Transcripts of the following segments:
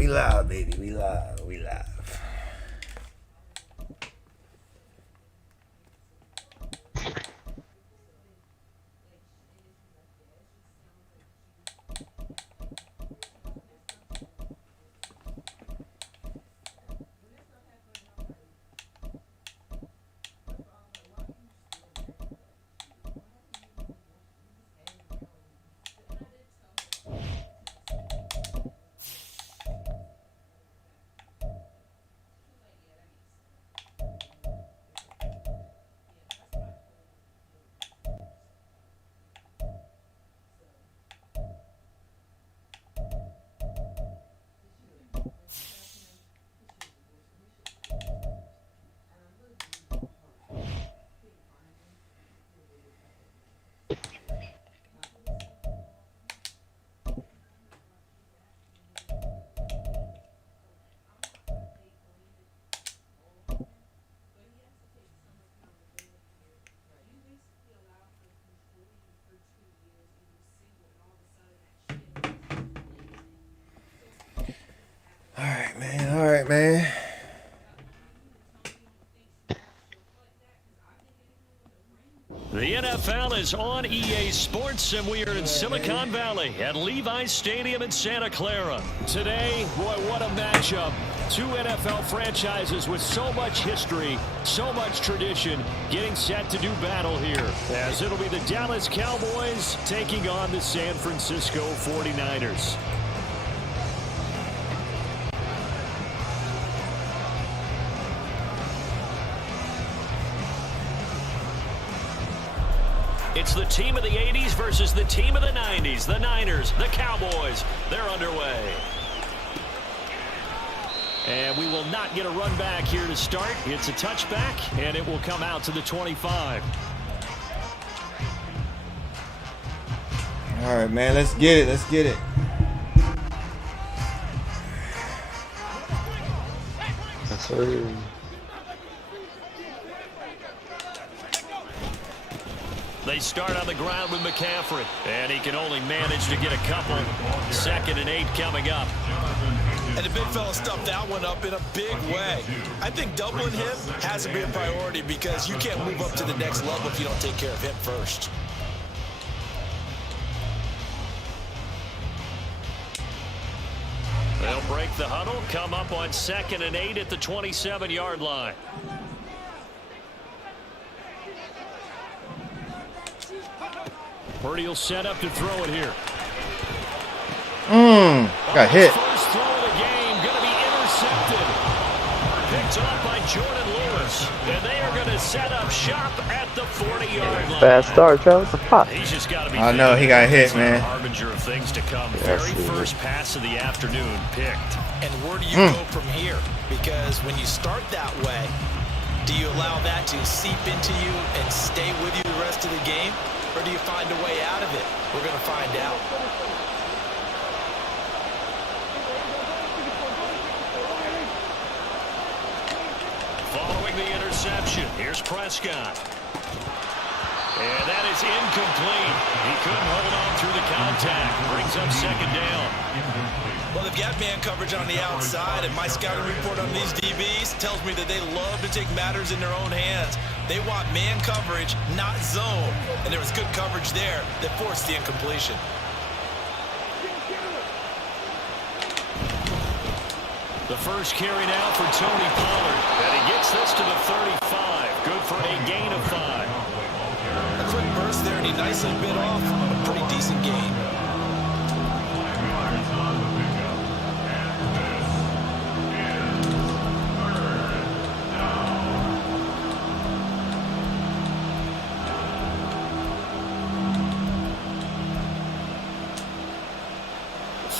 We live, baby. We live. We live. All right, man. All right, man. The NFL is on EA Sports, and we are in Silicon Valley at Levi's Stadium in Santa Clara. Today, boy, what a matchup. Two NFL franchises with so much history, so much tradition, getting set to do battle here, as it'll be the Dallas Cowboys taking on the San Francisco 49ers. It's the team of the 80s versus the team of the 90s. The Niners, the Cowboys, they're underway. And we will not get a run back here to start. It's a touchback, and it will come out to the 25. All right, man. Let's get it. Let's get it. Yes, sir. They start on the ground with McCaffrey, and he can only manage to get a couple. 2nd and 8 coming up. And the big fella stuffed that one up in a big way. I think doubling him has to be a priority because you can't move up to the next level if you don't take care of him first. They'll break the huddle, come up on 2nd and 8 at the 27-yard line. Purdy will set up to throw it here. Got hit. First throw of the game going to be intercepted. Picked off by Jordan Lewis. And they are going to set up shop at the 40-yard line. Bad start, Travis. He's just got to be. I know he got hit, man. Harbinger of things to come. Yes, Very first pass of the afternoon picked. And where do you go from here? Because when you start that way, do you allow that to seep into you and stay with you the rest of the game? Or do you find a way out of it? We're going to find out. Following the interception, here's Prescott. And that is incomplete. He couldn't hold on through the contact. Brings up 2nd down. Well, they've got man coverage on the outside, and my scouting report on these DBs tells me that they love to take matters in their own hands. They want man coverage, not zone. And there was good coverage there that forced the incompletion. The first carry now for Tony Pollard. And he gets this to the 35. Good for a gain of 5. A quick burst there, and he nicely bit off a pretty decent gain.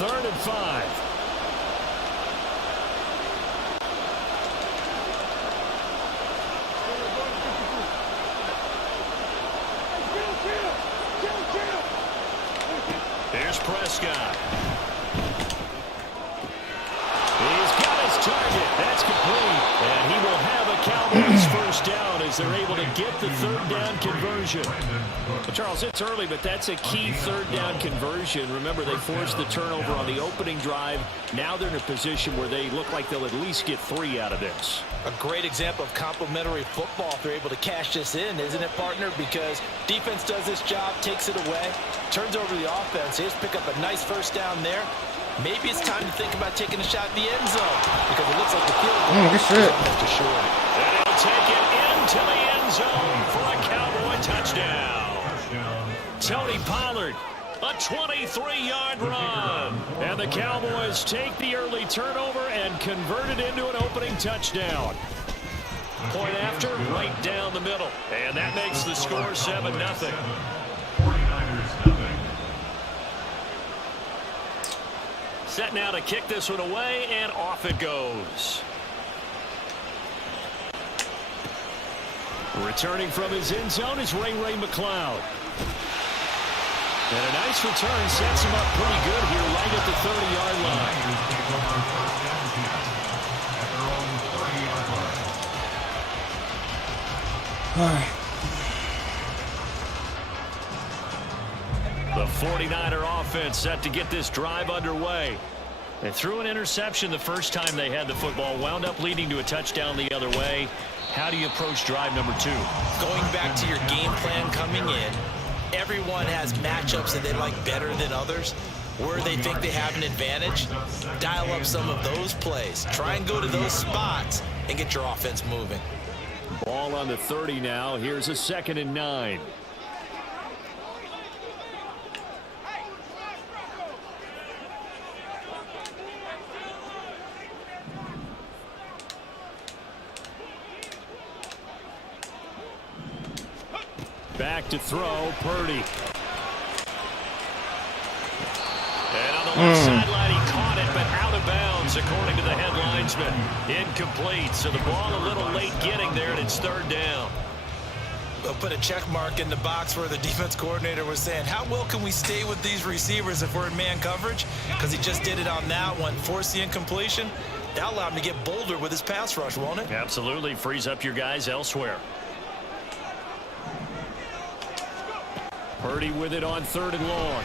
Third and 5. Here's Prescott. He's got his target. That's complete. And he will have a Cowboys first down as they're able to get the third down conversion. Well, Charles, it's early, but that's a key third down conversion. Remember, they forced the turnover on the opening drive. Now they're in a position where they look like they'll at least get 3 out of this. A great example of complementary football if they're able to cash this in, isn't it, partner? Because defense does this job, takes it away, turns over the offense. Here's pick up a nice first down there. Maybe it's time to think about taking a shot at the end zone because it looks like the field goal is almost assured. And he'll take it into the end zone for a Cowboy touchdown. Tony Pollard, a 23-yard run. And the Cowboys take the early turnover and convert it into an opening touchdown. Point after, right down the middle. And that makes the score 7-0. Set now to kick this one away, and off it goes. Returning from his end zone is Ray McLeod. And a nice return sets him up pretty good here right at the 30-yard line. All right. The 49er offense set to get this drive underway. They threw an interception the first time they had the football, wound up leading to a touchdown the other way. How do you approach drive number 2? Going back to your game plan coming in, everyone has matchups that they like better than others. Where they think they have an advantage, dial up some of those plays. Try and go to those spots and get your offense moving. Ball on the 30 now. Here's a 2nd and 9. Back to throw, Purdy. And on the left sideline, he caught it, but out of bounds, according to the head linesman. Incomplete, so the ball a little late getting there, and it's 3rd down. They'll put a check mark in the box where the defense coordinator was saying, how well can we stay with these receivers if we're in man coverage? Because he just did it on that one, forced the incompletion. That allowed him to get bolder with his pass rush, won't it? Absolutely, frees up your guys elsewhere. Purdy with it on 3rd and long.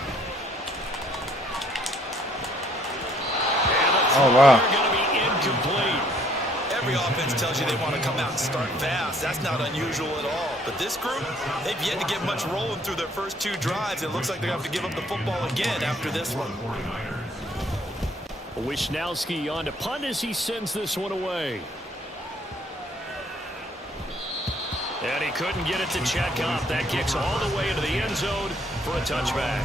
Oh, wow. They're going to be incomplete. Every offense tells you they want to come out and start fast. That's not unusual at all. But this group, they've yet to get much rolling through their first 2 drives. It looks like they're going to have to give up the football again after this one. Wisnowski on to punt as he sends this one away. And he couldn't get it to check up. That kicks all the way into the end zone for a touchback.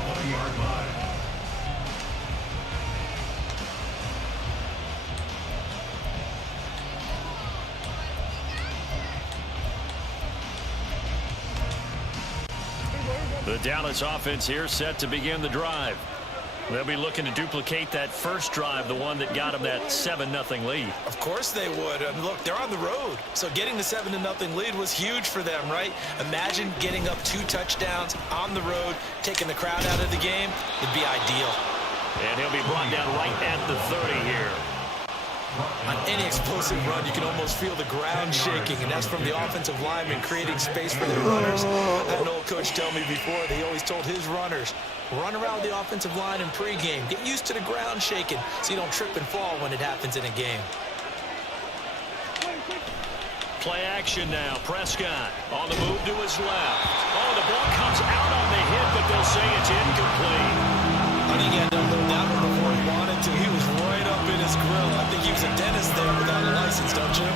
The Dallas offense here set to begin the drive. They'll be looking to duplicate that first drive, the one that got them that 7-0 lead. Of course they would. And look, they're on the road. So getting the 7-0 lead was huge for them, right? Imagine getting up 2 touchdowns on the road, taking the crowd out of the game. It'd be ideal. And he'll be brought down right at the 30 here. On any explosive run, you can almost feel the ground shaking, and that's from the offensive linemen creating space for their runners. I had an old coach tell me before, they always told his runners, run around the offensive line in pregame. Get used to the ground shaking so you don't trip and fall when it happens in a game. Play action now. Prescott on the move to his left. Oh, the ball comes out on the hit, but they'll say it's incomplete. I think he had to unload that one before he wanted to. He was right up in his grill. I think he was a dentist there without a license, don't you?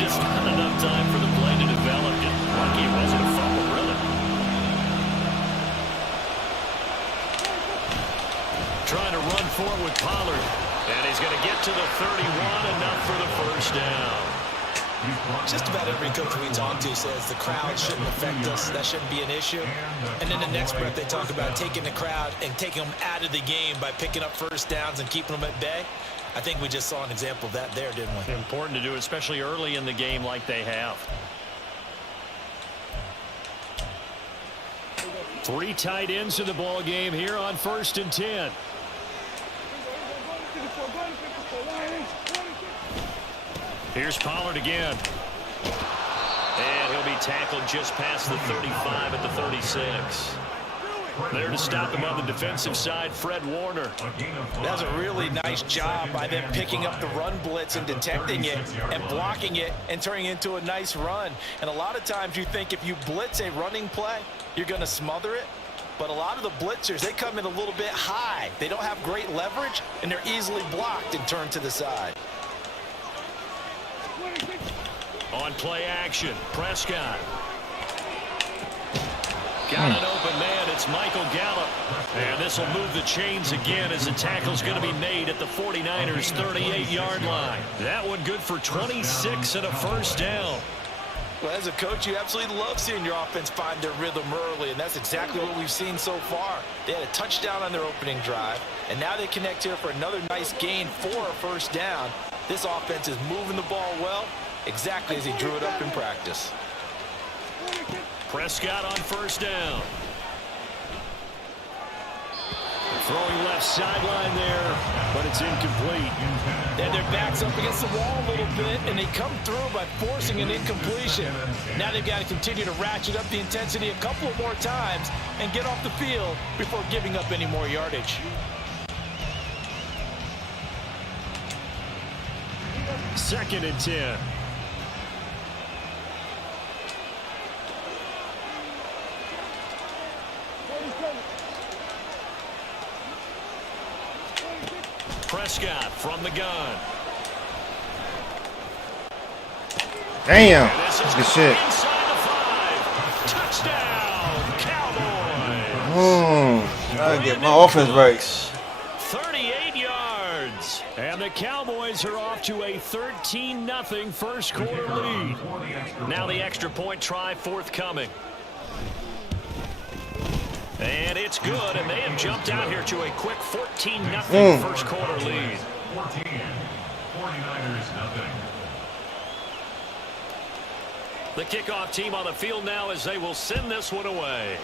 Just not enough time for the play to develop. Lucky it wasn't a fumble, really. Trying to run forward with Pollard. And he's going to get to the 31, enough for the first down. Just about every coach we talk to says the crowd shouldn't affect us. That shouldn't be an issue. And then the next breath they talk about taking the crowd and taking them out of the game by picking up first downs and keeping them at bay. I think we just saw an example of that there, didn't we? Important to do, especially early in the game like they have. 3 tight ends in the ball game here on 1st and 10. Here's Pollard again. And he'll be tackled just past the 35 at the 36. There to stop him on the defensive side, Fred Warner. That's a really nice job by them picking up the run blitz and detecting it and blocking it and turning it into a nice run. And a lot of times you think if you blitz a running play, you're going to smother it. But a lot of the blitzers, they come in a little bit high. They don't have great leverage, and they're easily blocked and turned to the side. On play action, Prescott. Got an open man. It's Michael Gallup. And this will move the chains again as the tackle's going to be made at the 49ers' 38-yard line. That one good for 26 and a first down. Well, as a coach, you absolutely love seeing your offense find their rhythm early, and that's exactly what we've seen so far. They had a touchdown on their opening drive, and now they connect here for another nice gain for a first down. This offense is moving the ball well, exactly as he drew it up in practice. Prescott on first down. Throwing left sideline there, but it's incomplete. And their back's up against the wall a little bit, and they come through by forcing an incompletion. Now they've got to continue to ratchet up the intensity a couple of more times and get off the field before giving up any more yardage. Second and 10. Prescott from the gun. Damn. Good shit. Inside the 5. Touchdown, Cowboys. Gotta get my offense right. 38 yards. And the Cowboys are off to a 13-0 first quarter lead. Now the extra point try forthcoming. And it's good, and they have jumped out here to a quick 14-0 first quarter lead. 14, 49ers nothing. The kickoff team on the field now as they will send this one away.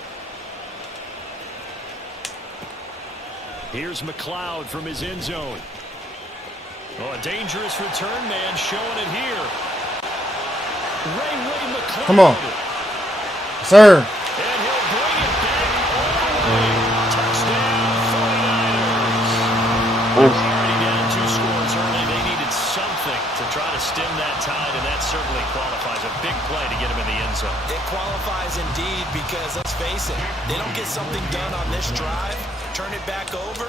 Here's McLeod from his end zone. Oh, a dangerous return man showing it here. Ray McLeod. Come on. Sir. And he'll bring it back all the way. Touchdown, 49ers. Already down 2 scores early. They needed something to try to stem that tide, and that certainly qualifies. A big play to get him in the end zone. It qualifies indeed because, let's face it, they don't get something done on this drive, turn it back over.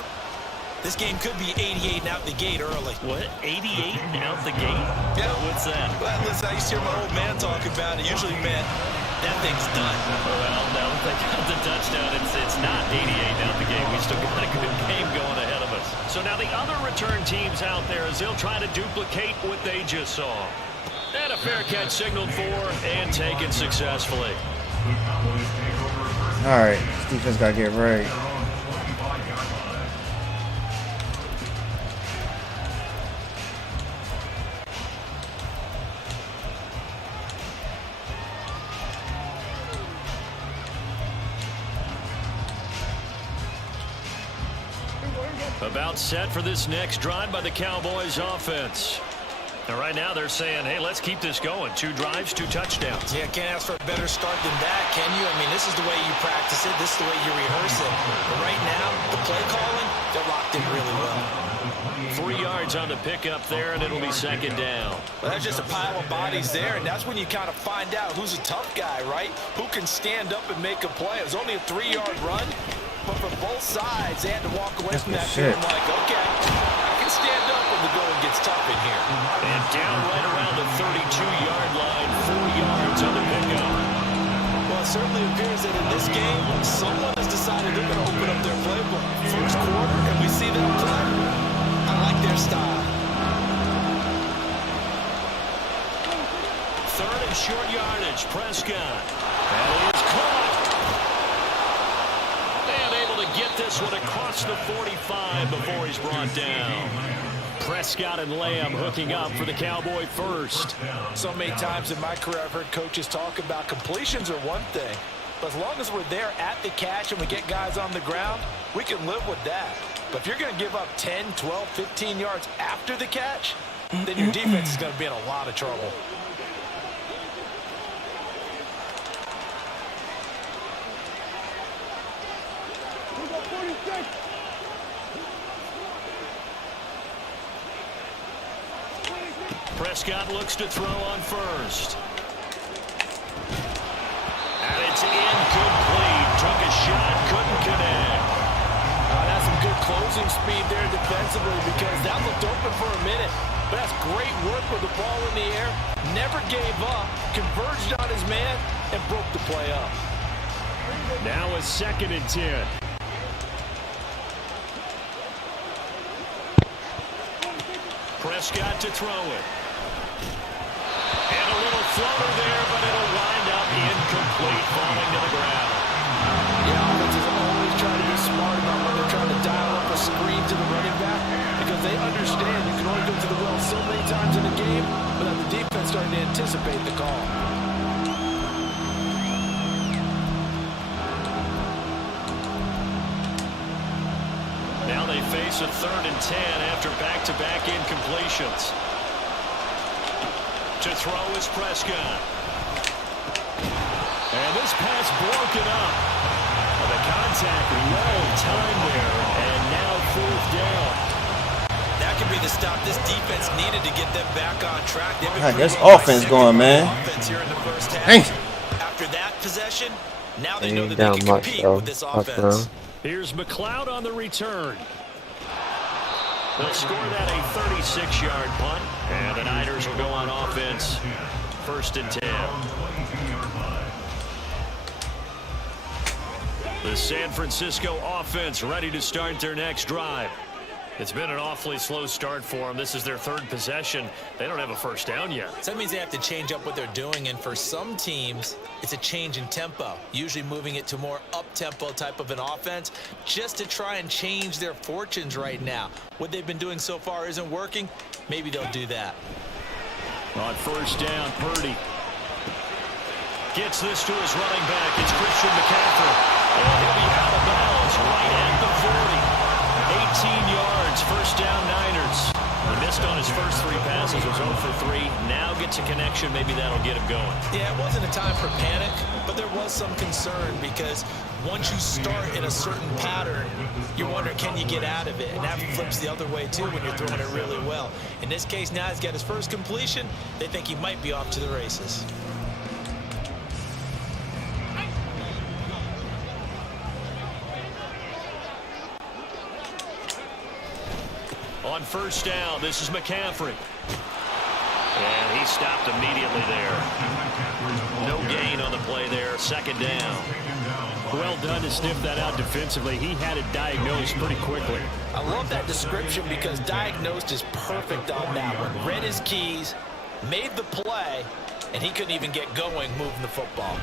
This game could be 88 and out the gate early. What? 88 and out the gate? Yeah. What's that? Well, listen, I used to hear my old man talk about it. Usually meant that thing's done. Well, now if they got the touchdown, it's not 88 and out the gate. We still got a good game going ahead of us. So now the other return teams out there as they'll try to duplicate what they just saw. And a fair catch signaled for and taken successfully. All right, this defense got to get right. About set for this next drive by the Cowboys offense. And right now they're saying, hey, let's keep this going. 2 drives, 2 touchdowns. Yeah, can't ask for a better start than that, can you? I mean, this is the way you practice it. This is the way you rehearse it. But right now, the play calling, they're locked in really well. 3 yards on the pickup there, and it'll be second down. Well, that's just a pile of bodies there, and that's when you kind of find out who's a tough guy, right? Who can stand up and make a play. It was only a 3-yard run, but for both sides, they had to walk away from that field like, okay, I can stand up when the going gets tough in here. And down right around the 32-yard line, 4 yards on the pickup. Well, it certainly appears that in this game, someone has decided they're going to open up their playbook. First quarter, and we see them play. I like their style. 3rd and short yardage, Prescott. And he is caught. And able to get this one across the 45 before he's brought down. Prescott and Lamb hooking up for the Cowboy first. So many times in my career I've heard coaches talk about completions are one thing, but as long as we're there at the catch and we get guys on the ground, we can live with that. But if you're going to give up 10, 12, 15 yards after the catch, then your defense is going to be in a lot of trouble. Prescott looks to throw on first. And it's incomplete. Took a shot, couldn't connect. That's some good closing speed there defensively because that looked open for a minute. But that's great work with the ball in the air. Never gave up, converged on his man, and broke the play up. Now a 2nd and 10. Prescott to throw it. And a little floater there, but it'll wind up incomplete, falling to the ground. Yeah, offenses always try to be smart about when they're trying to dial up a screen to the running back because they understand you can only go to the well so many times in a game, but then the defense starting to anticipate the call. Now they face a 3rd and 10 after back-to-back incompletions. To throw is Prescott. And this pass broken up. The contact, low time there, and now 4th down. That could be the stop this defense needed to get them back on track. That's offense going, man. Offense here in the first half. Thanks. After that possession, now they Ain't know that they down can much, compete though. with this Touchdown. offense. Here's McLeod on the return. They'll score that a 36-yard punt, and the Niners will go on offense. 1st and 10. The San Francisco offense ready to start their next drive. It's been an awfully slow start for them. This is their 3rd possession. They don't have a first down yet. So that means they have to change up what they're doing, and for some teams, it's a change in tempo, usually moving it to more up-tempo type of an offense just to try and change their fortunes right now. What they've been doing so far isn't working. Maybe they'll do that. On 1st down, Purdy gets this to his running back. It's Christian McCaffrey. And he'll be out of bounds right at the 40. 18 yards, 1st down Niners. He missed on his first 3 passes, was 0 for 3. Now gets a connection. Maybe that'll get him going. Yeah, it wasn't a time for panic, but there was some concern because once you start in a certain pattern, you're wondering, can you get out of it? And that flips the other way, too, when you're throwing it really well. In this case, now he's got his first completion. They think he might be off to the races. On 1st down, this is McCaffrey. And he stopped immediately there. No gain on the play there. 2nd down. Well done to sniff that out defensively. He had it diagnosed pretty quickly. I love that description because diagnosed is perfect on that one. Read his keys, made the play, and he couldn't even get going moving the football.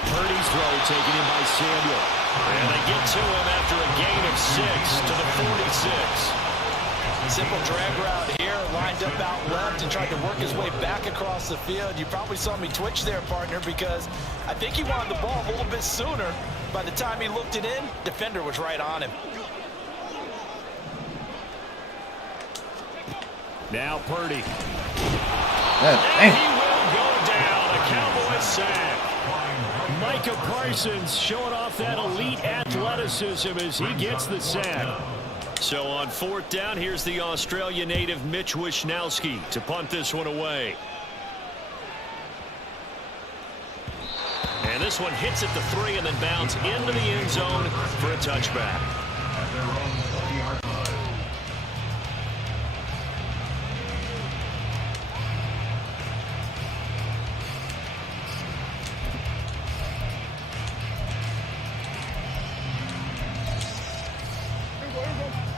Purdy's throw taken in by Samuel. And they get to him after a gain of 6 to the 46. Simple drag route here, lined up out left and tried to work his way back across the field. You probably saw me twitch there, partner, because I think he wanted the ball a little bit sooner. By the time he looked it in, defender was right on him. Now Purdy. And he will go down. A Cowboy sack. Micah Parsons showing off that elite athleticism as he gets the sack. So on 4th down, here's the Australia native Mitch Wishnowsky to punt this one away. And this one hits at the 3 and then bounds into the end zone for a touchback.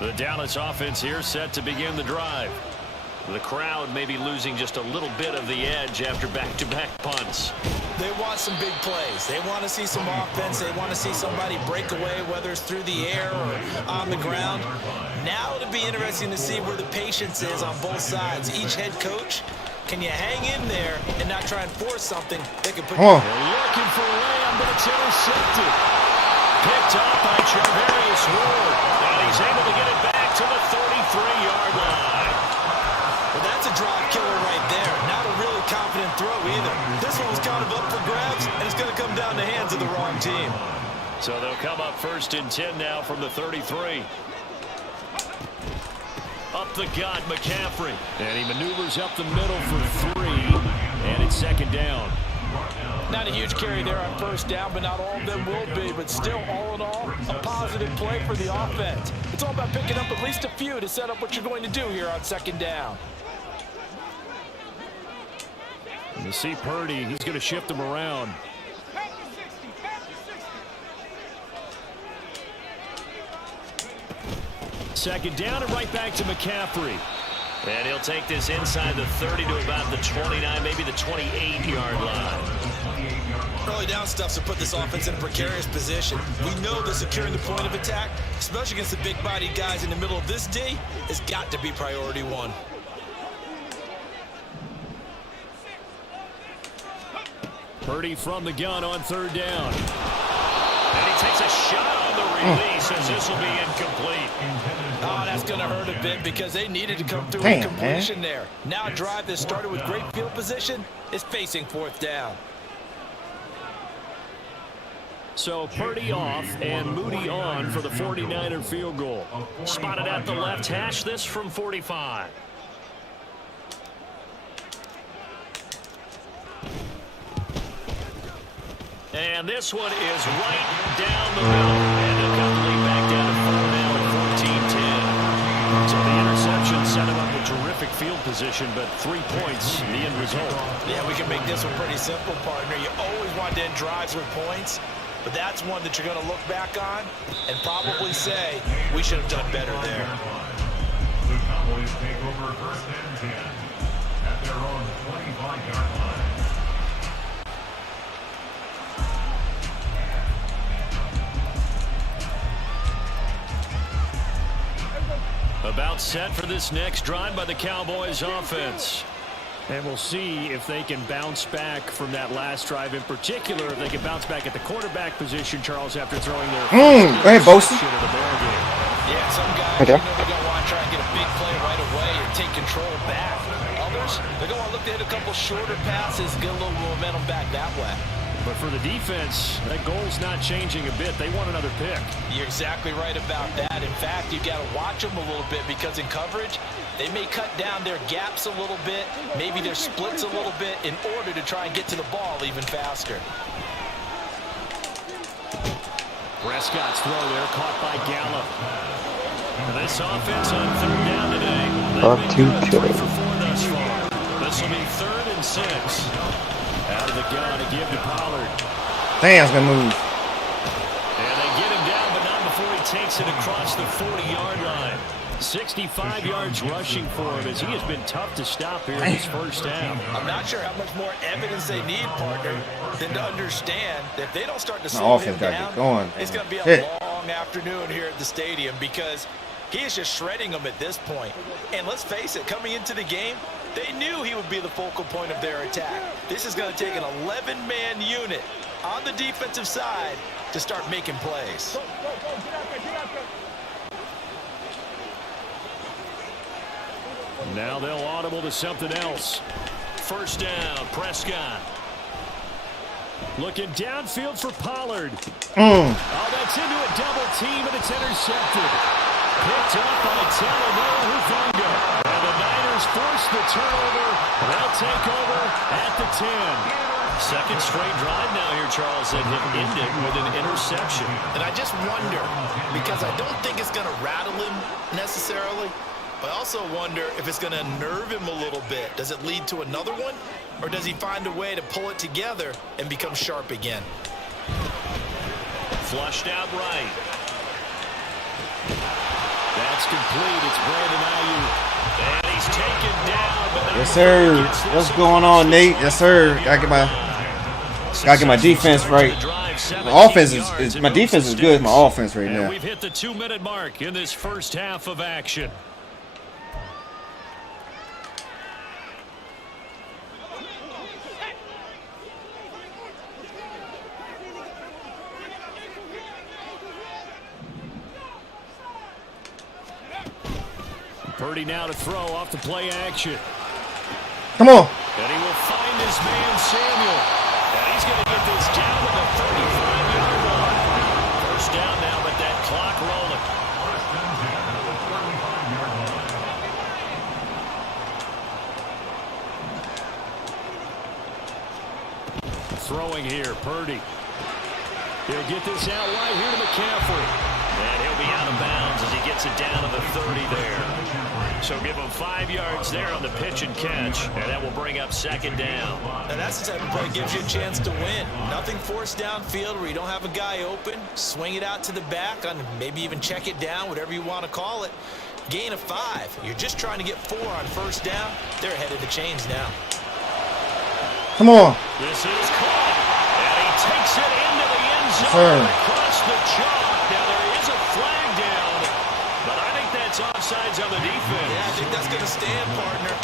The Dallas offense here set to begin the drive. The crowd may be losing just a little bit of the edge after back-to-back punts. They want some big plays. They want to see some offense. They want to see somebody break away, whether it's through the air or on the ground. Now it'll be interesting to see where the patience is on both sides. Each head coach, can you hang in there and not try and force something that could put you... They're looking for Lamb, but it's intercepted. Picked up by Charvarius Ward. And he's able to get it back to the 33-yard line. Well, that's a drive killer right there. Not a really confident throw either. This one was kind of up for grabs, and it's going to come down the hands of the wrong team. So they'll come up 1st and 10 now from the 33. Up the gut, McCaffrey. And he maneuvers up the middle for 3. And it's 2nd down. Not a huge carry there on 1st down, but not all of them will be. But still, all in all, a positive play for the offense. It's all about picking up at least a few to set up what you're going to do here on 2nd down. And you see Purdy, he's going to shift them around. Second down and right back to McCaffrey. And he'll take this inside the 30 to about the 29, maybe the 28-yard line. Early down stuff to put this offense in a precarious position. We know that securing the point of attack, especially against the big-bodied guys in the middle of this D, has got to be priority 1. Purdy from the gun on 3rd down. And he takes a shot on the release as this will be incomplete. Oh, that's going to hurt a bit because they needed to come through with completion there. Now a drive that started with great field position is facing 4th down. So Purdy off and Moody on for the 49er field goal. Spotted at the left hash, this from 45. And this one is right down the middle. And they'll cut the lead back down to 4 now at 14-10. So the interception set him up with terrific field position, but 3 points in the end result. Yeah, we can make this one pretty simple, partner. You always want to end drives with points, but that's one that you're going to look back on and probably say, we should have done better there. The Cowboys take over 1st and 10 at their own 25-yard line. About set for this next drive by the Cowboys offense. And we'll see if they can bounce back from that last drive, in particular, if they can bounce back at the quarterback position, Charles, after throwing their Go ahead, Bosa. Yeah, some guys, they're going to want to try and get a big play right away and take control back. Others, they're going to look to hit a couple shorter passes, get a little momentum back that way. But for the defense, that goal's not changing a bit. They want another pick. You're exactly right about that. In fact, you've got to watch them a little bit because in coverage, they may cut down their gaps a little bit, maybe their splits a little bit in order to try and get to the ball even faster. Prescott's throw there, caught by Gallup. This offense on 3rd down today. They've been good, 3 for 4 thus far. This will be 3rd and 6. Out of the gun to give to Pollard. Damn, it's going to move. And they get him down, but not before he takes it across the 40-yard line. 65 yards rushing for him as he has been tough to stop here in his first half. I'm not sure how much more evidence they need, partner, than to understand that if they don't start to slow him down, it's going to be a long afternoon here at the stadium because he is just shredding them at this point. And let's face it, coming into the game, they knew he would be the focal point of their attack. This is going to take an 11-man unit on the defensive side to start making plays. Now they'll audible to something else. 1st down, Prescott. Looking downfield for Pollard. Oh, that's into a double team, and it's intercepted. Picked up by Talanoa Hufanga. And the Niners force the turnover. They'll take over at the 10. Second straight drive now here, Charles, that have ended with an interception. And I just wonder, because I don't think it's going to rattle him necessarily, but I also wonder if it's going to nerve him a little bit. Does it lead to another one? Or does he find a way to pull it together and become sharp again? Flushed out right. That's complete. It's Brandon Ayuk. And he's taken down. But yes, sir. What's going on, Nate? Yes, sir. Gotta get my defense right. My offense is my defense is good. My offense right now. We've hit the 2-minute mark in this first half of action. Purdy now to throw off the play action. Come on. And he will find his man Samuel. And he's going to get this down to the 35-yard line. First down now, but that clock rolling. Throwing here, Purdy. He'll get this out right here to McCaffrey. And he'll be out of bounds as he gets it down to the 30 there. So give him 5 yards there on the pitch and catch, and that will bring up second down. And that's the type of play that gives you a chance to win. Nothing forced downfield where you don't have a guy open. Swing it out to the back, on maybe even check it down, whatever you want to call it. Gain of 5. You're just trying to get 4 on first down. They're ahead of the chains now. Come on. This is caught, and he takes it into the end zone across the chalk. Now there is a flag down, but I think that's offsides on the defense. Yeah, I think that's going to stand, partner.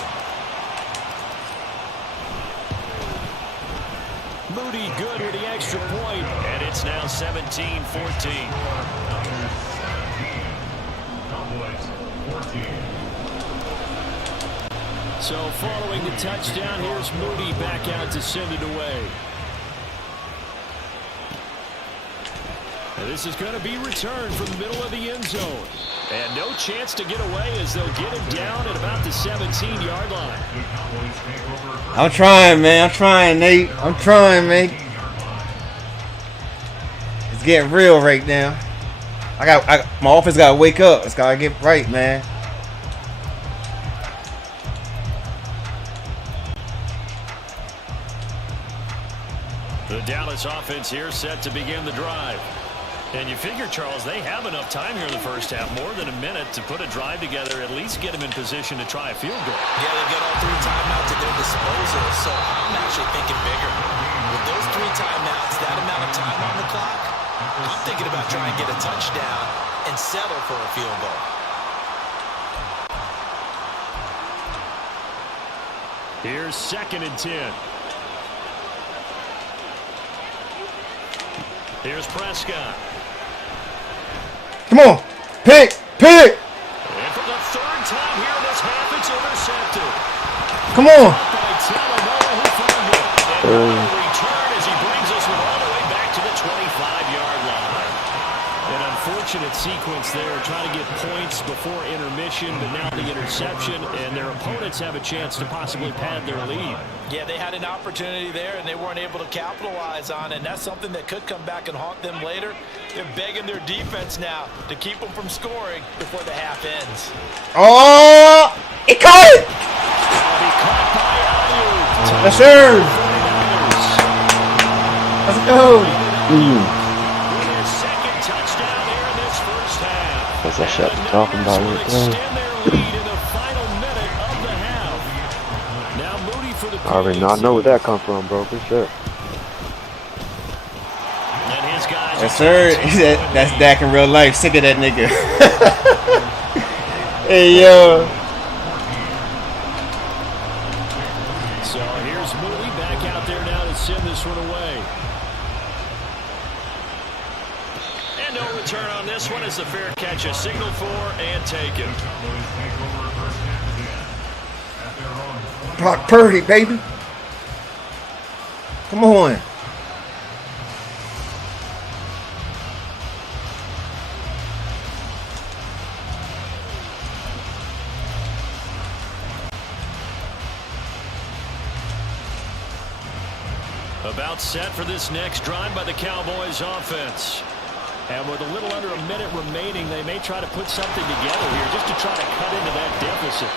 Moody good with the extra point, and it's now 17-14. Cowboys 14. So following the touchdown, here's Moody back out to send it away. And this is going to be returned from the middle of the end zone. And no chance to get away as they'll get him down at about the 17-yard line. I'm trying, man. I'm trying, Nate. I'm trying, man. It's getting real right now. My offense got to wake up. It's got to get right, man. The Dallas offense here set to begin the drive. And you figure, Charles, they have enough time here in the first half, more than a minute, to put a drive together, at least get them in position to try a field goal. Yeah, they've got all 3 timeouts at their disposal, so I'm actually thinking bigger. With those 3 timeouts, that amount of time on the clock, I'm thinking about trying to get a touchdown and settle for a field goal. Here's 2nd and 10. Here's Prescott. Come on. Pick. Pick. And for the 3rd time here in this half, it's intercepted. Come on. By Talanoa, who found it. And on the return as he brings us all the way back to the 25-yard line. An unfortunate sequence there, trying to get points before intermission, but now the interception, and their opponents have a chance to possibly pad their lead. Yeah, they had an opportunity there, and they weren't able to capitalize on it, and that's something that could come back and haunt them later. They're begging their defense now to keep them from scoring before the half ends. Oh, he caught it. Caught by Ayuk. Yes, sir. Let's go. Their 2nd touchdown here in this first half. That's that shit I'm talking about right there. Extend their lead in the final minute of the half. Now Moody for the I already know where that come from, bro, for sure. And his guys. Yes, sir. That's Dak in real life. Sick of that nigga. Hey, yo. So here's Moody back out there now to send this one away. And no return on this one as the fair catch is signaled for and taken. Brock Purdy, baby. Come on. About set for this next drive by the Cowboys offense. And with a little under a minute remaining, they may try to put something together here just to try to cut into that deficit.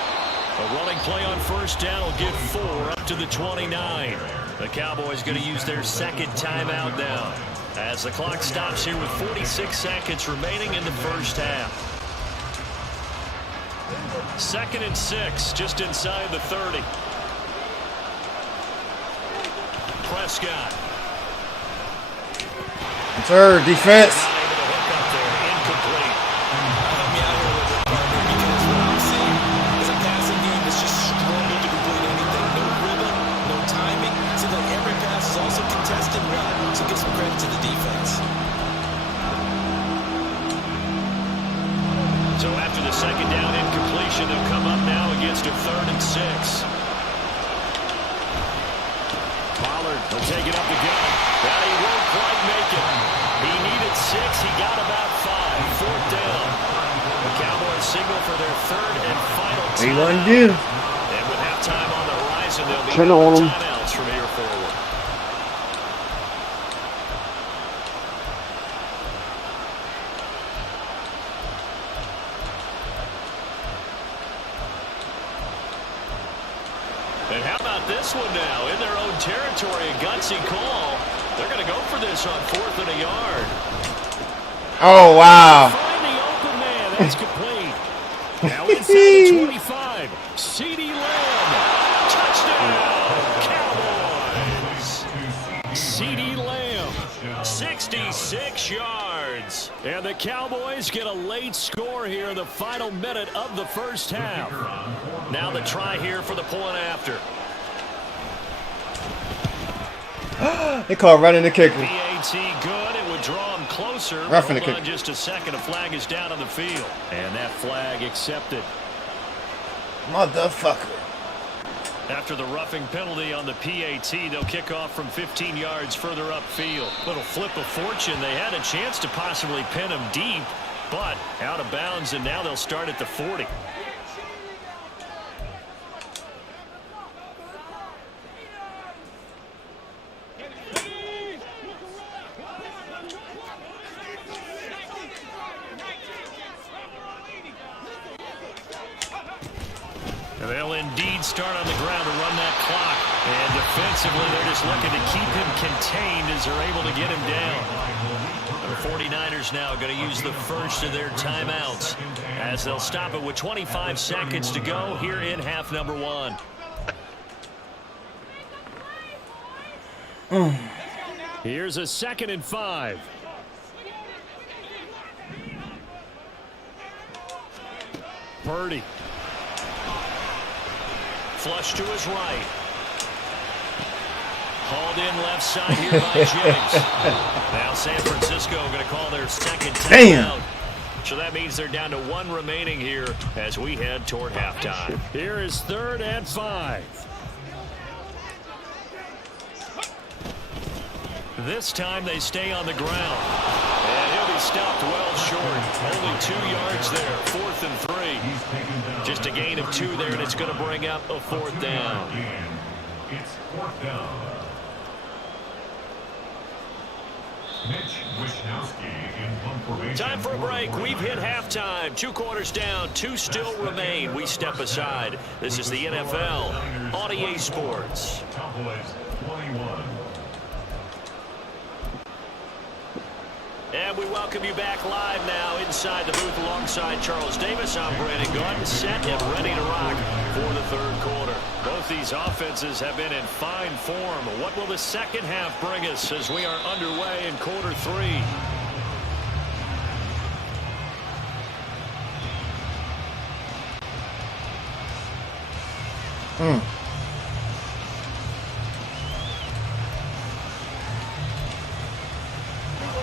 A running play on first down will give 4 up to the 29. The Cowboys going to use their 2nd timeout now as the clock stops here with 46 seconds remaining in the first half. 2nd and 6, just inside the 30. Prescott. Sir, defense. Not able to hook up there. Incomplete. Help me out here a little bit, partner, because what I'm seeing is a passing game that's just struggled to complete anything. No rhythm, no timing. Seems like every pass is also contested well, so give some credit to the defense. So after the 2nd down incompletion, they'll come gets to 3rd and 6. Pollard will take it up the gut. But he won't quite make it. He needed 6. He got about 5. 4th down. The Cowboys signal for their 3rd and final What you timeout. gonna do? And with halftime on the horizon, there'll be Turn no on 'em. timeouts from here forward. And how about this one now? In their own territory, a gutsy call. They're going to go for this on 4th and a yard. Oh, wow. Find the open man. That's complete. Now inside the 25. CeeDee Lamb. Touchdown. Cowboys. CeeDee Lamb. 66 yards. And the Cowboys get a late score here in the final minute of the first half. Now the try here for the point after. They call running the kicker. PAT good. It would draw him closer. Roughing the Hold on kicker. just a second. A flag is down on the field. And that flag accepted. Motherfucker. After the roughing penalty on the PAT, they'll kick off from 15 yards further upfield. Little flip of fortune. They had a chance to possibly pin him deep, but out of bounds, and now they'll start at the 40. They'll indeed start on the ground to run that clock. And defensively, they're just looking to keep him contained as they're able to get him down. The 49ers now going to use the first of their timeouts as they'll stop it with 25 seconds to go here in half number 1. Here's a 2nd and 5. Purdy. Flush to his right. Hauled in left side here by James. Now San Francisco going to call their 2nd timeout. So that means they're down to 1 remaining here as we head toward halftime. Here is 3rd and 5. This time they stay on the ground. And he'll be stopped well short. Only 2 yards there. 4th and 3. Just a gain of 2 there, and it's going to bring up a 4th down. It's 4th down. Mitch Wisnowski in punt formation. Time for a break. We've hit halftime. 2 quarters down. 2 still remain. We step aside. This is the NFL on EA Sports. Cowboys 21. And we welcome you back live now inside the booth alongside Charles Davis. I'm Brandon Gordon, set and ready to rock for the 3rd quarter. Both these offenses have been in fine form. What will the second half bring us as we are underway in quarter 3?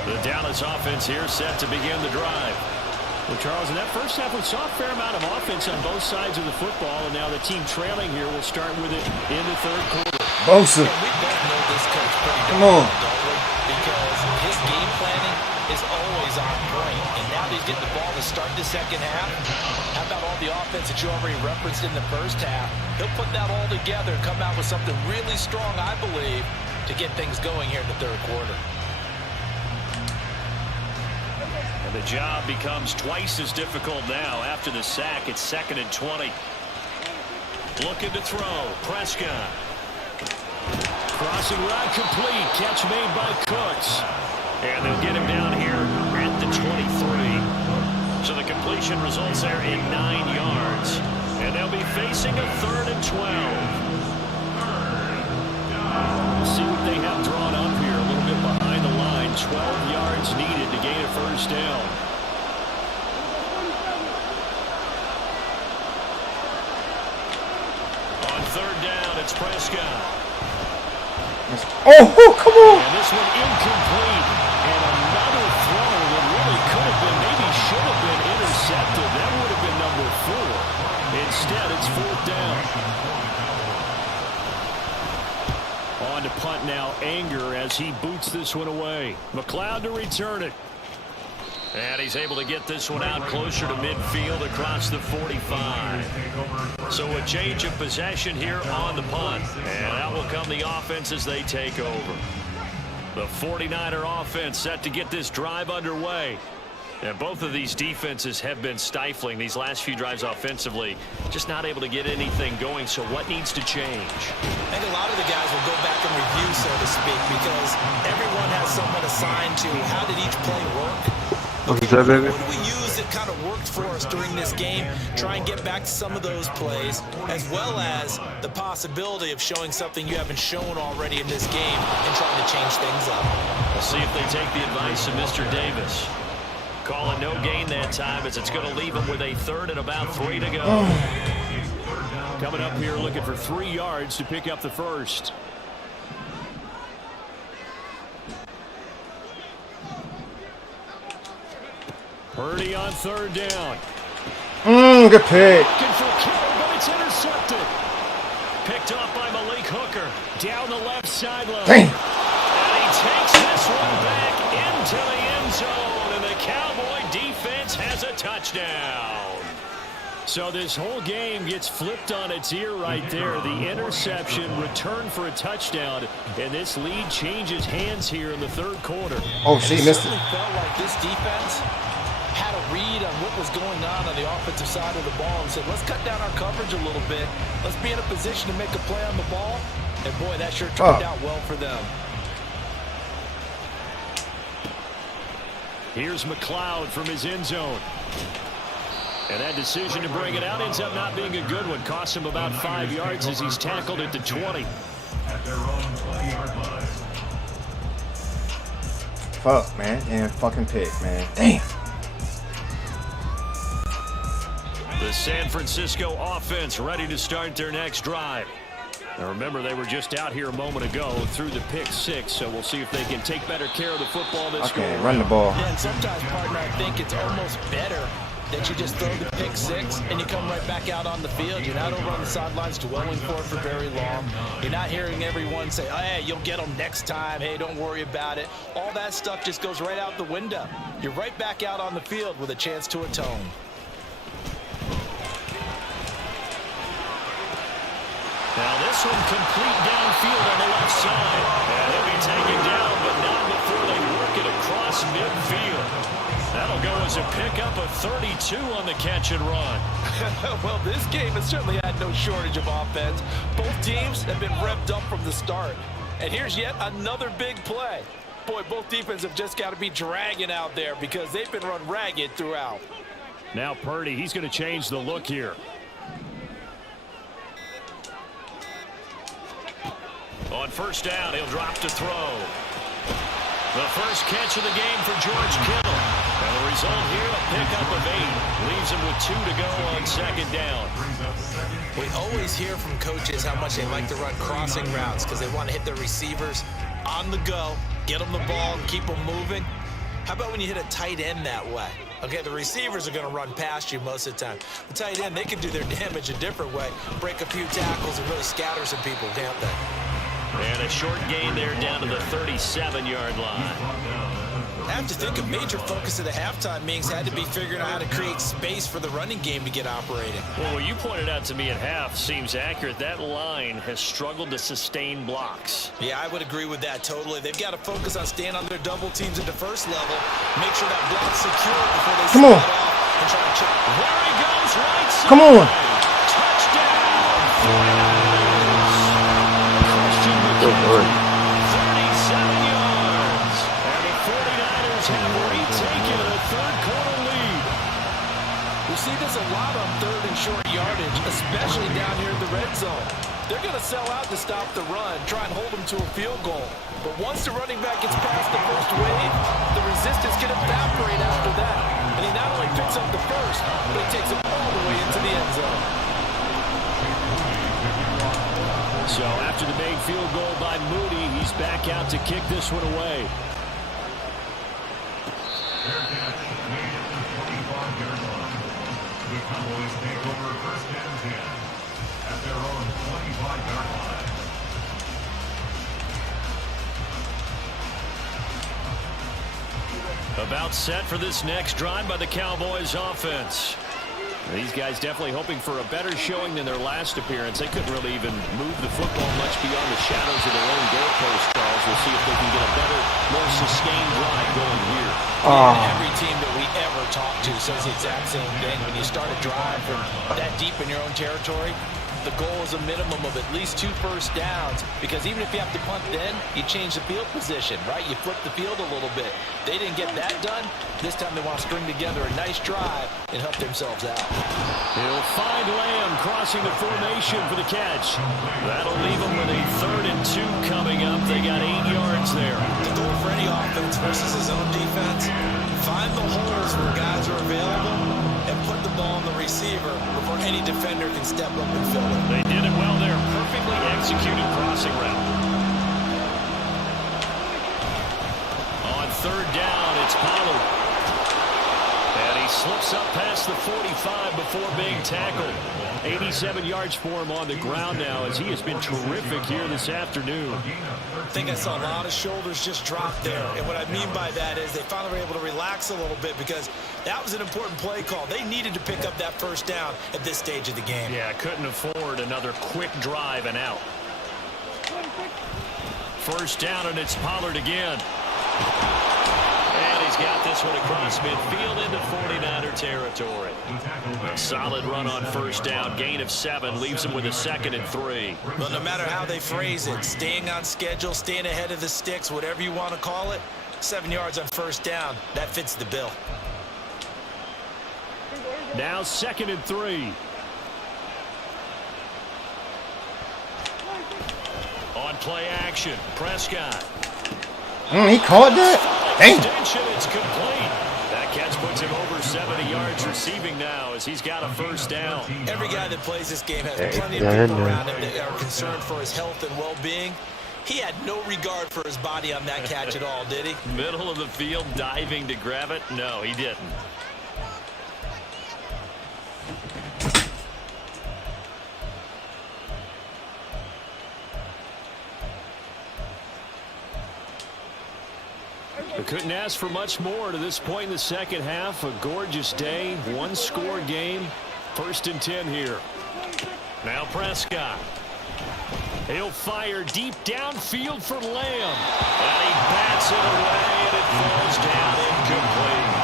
The Dallas offense here set to begin the drive. Well, Charles, in that first half, we saw a fair amount of offense on both sides of the football, and now the team trailing here will start with it in the 3rd quarter. Bosa. And we both know this coach pretty Come on. don't we? Because his game planning is always on point. And now that he's getting the ball to start the second half, how about all the offense that you already referenced in the first half? He'll put that all together and come out with something really strong, I believe, to get things going here in the 3rd quarter. And the job becomes twice as difficult now after the sack. It's 2nd and 20. Looking to throw. Prescott. Crossing route complete. Catch made by Cooks. And they'll get him down here at the 23. So the completion results there in 9 yards. And they'll be facing a 3rd and 12. See what they have drawn up here. A little bit behind the line. 12 yards needed to gain a 1st down. On 3rd down, it's Prescott. Oh, come on. And this one incomplete. And another throw that really could have been, maybe should have been intercepted. That would have been number 4. Instead, it's 4th down. On to punt now, Anger as he boots this one away. McLeod to return it. And he's able to get this one out closer to midfield across the 45. So a change of possession here on the punt. And out will come the offense as they take over. The 49er offense set to get this drive underway. And both of these defenses have been stifling these last few drives offensively. Just not able to get anything going, so what needs to change? I think a lot of the guys will go back and review, so to speak, because everyone has someone assigned to how did each play work. What's that, baby? What do we use that kind of worked for us during this game? Try and get back to some of those plays, as well as the possibility of showing something you haven't shown already in this game and trying to change things up. We'll see if they take the advice of Mr. Davis. Calling no gain that time as it's going to leave him with a 3rd and about 3 to go. Coming up here looking for 3 yards to pick up the first. Purdy on 3rd down. Good pick. Looking for Kittle, but it's intercepted. Picked off by Malik Hooker. Down the left sideline. Damn. And he takes this one back into the end zone. And the Cowboy defense has a touchdown. So this whole game gets flipped on its ear right there. The interception, return for a touchdown. And this lead changes hands here in the 3rd quarter. Oh, she missed it. It felt like this defense had a read on what was going on the offensive side of the ball and said, let's cut down our coverage a little bit. Let's be in a position to make a play on the ball. And, boy, that sure turned out well for them. Here's McLeod from his end zone. And that decision to bring it out ends up not being a good one. Costs him about 5 yards as he's tackled at the 20. At their own 20-yard line. Fuck, man. Damn fucking pick, man. Damn. The San Francisco offense ready to start their next drive. Now remember, they were just out here a moment ago through the pick 6, so we'll see if they can take better care of the football this Okay, go. run the ball. Yeah, and sometimes, partner, I think it's almost better that you just throw the pick 6 and you come right back out on the field. You're not over on the sidelines dwelling for it for very long. You're not hearing everyone say, oh, hey, you'll get them next time. Hey, don't worry about it. All that stuff just goes right out the window. You're right back out on the field with a chance to atone. Now this one complete downfield on the left side. And he'll be taken down, but not before they work it across midfield. That'll go as a pickup of 32 on the catch and run. Well, this game has certainly had no shortage of offense. Both teams have been revved up from the start. And here's yet another big play. Boy, both defenses have just got to be dragging out there because they've been run ragged throughout. Now Purdy, he's going to change the look here. On 1st down, he'll drop to throw. The first catch of the game for George Kittle. And the result here, a pickup of 8. Leaves him with 2 to go on 2nd down. We always hear from coaches how much they like to run crossing routes because they want to hit their receivers on the go, get them the ball, and keep them moving. How about when you hit a tight end that way? Okay, the receivers are going to run past you most of the time. The tight end, they can do their damage a different way, break a few tackles and really scatter some people, can't they? And a short gain there down to the 37-yard line. I have to think a major focus of the halftime meetings had to be figuring out how to create space for the running game to get operating. Well, what you pointed out to me at half seems accurate. That line has struggled to sustain blocks. Yeah, I would agree with that totally. They've got to focus on staying on their double teams at the first level, make sure that block's secure before they Come on. slide off and try to chip. There he goes, right side. Come on. Touchdown. Good word. 37 yards. And the 49ers have retaken a 3rd quarter lead. We see this a lot on 3rd and short yardage, especially down here in the red zone. They're going to sell out to stop the run, try and hold them to a field goal. But once the running back gets past the first wave, the resistance can evaporate after that. And he not only picks up the first, but he takes it all the way into the end zone. So after the made field goal by Moody, he's back out to kick this one away. Their catch made at the 25-yard line. The Cowboys take over 1st and 10. About set for this next drive by the Cowboys offense. These guys definitely hoping for a better showing than their last appearance. They couldn't really even move the football much beyond the shadows of their own goalpost, Charles. We'll see if they can get a better, more sustained drive going here. Every team that we ever talk to says the exact same thing. When you start a drive from that deep in your own territory, the goal is a minimum of at least 2 first downs, because even if you have to punt then, you change the field position, right? You flip the field a little bit. They didn't get that done. This time they want to string together a nice drive and help themselves out. He'll find Lamb crossing the formation for the catch. That'll leave them with a 3rd and 2 coming up. They got 8 yards there. The goal for any offense versus his own defense, find the holes where guys are available and put the ball on the receiver before any defender can step up and fill it. They did it well there. Perfectly executed crossing route. On 3rd down, it's Pollard. And he slips up past the 45 before being tackled. 87 yards for him on the ground now, as he has been terrific here this afternoon. I think I saw a lot of shoulders just drop there. And what I mean by that is they finally were able to relax a little bit, because that was an important play call. They needed to pick up that first down at this stage of the game. Yeah, couldn't afford another quick drive and out. 1st down, and it's Pollard again. And he's got this one across midfield into 49er territory. A solid run on 1st down. Gain of 7 leaves him with a 2nd and 3. Well, no matter how they phrase it, staying on schedule, staying ahead of the sticks, whatever you want to call it, 7 yards on 1st down, that fits the bill. Now 2nd and 3. On play action, Prescott. He caught that? Dang. Extension, it's complete. That catch puts him over 70 yards receiving now, as he's got a 1st down. Every guy that plays this game has plenty of people around him that are concerned for his health and well-being. He had no regard for his body on that catch at all, did he? Middle of the field, diving to grab it? No, he didn't. We couldn't ask for much more to this point in the second half. A gorgeous day, 1-score game. 1st and 10 here. Now Prescott. He'll fire deep downfield for Lamb. And he bats it away, and it falls down incomplete.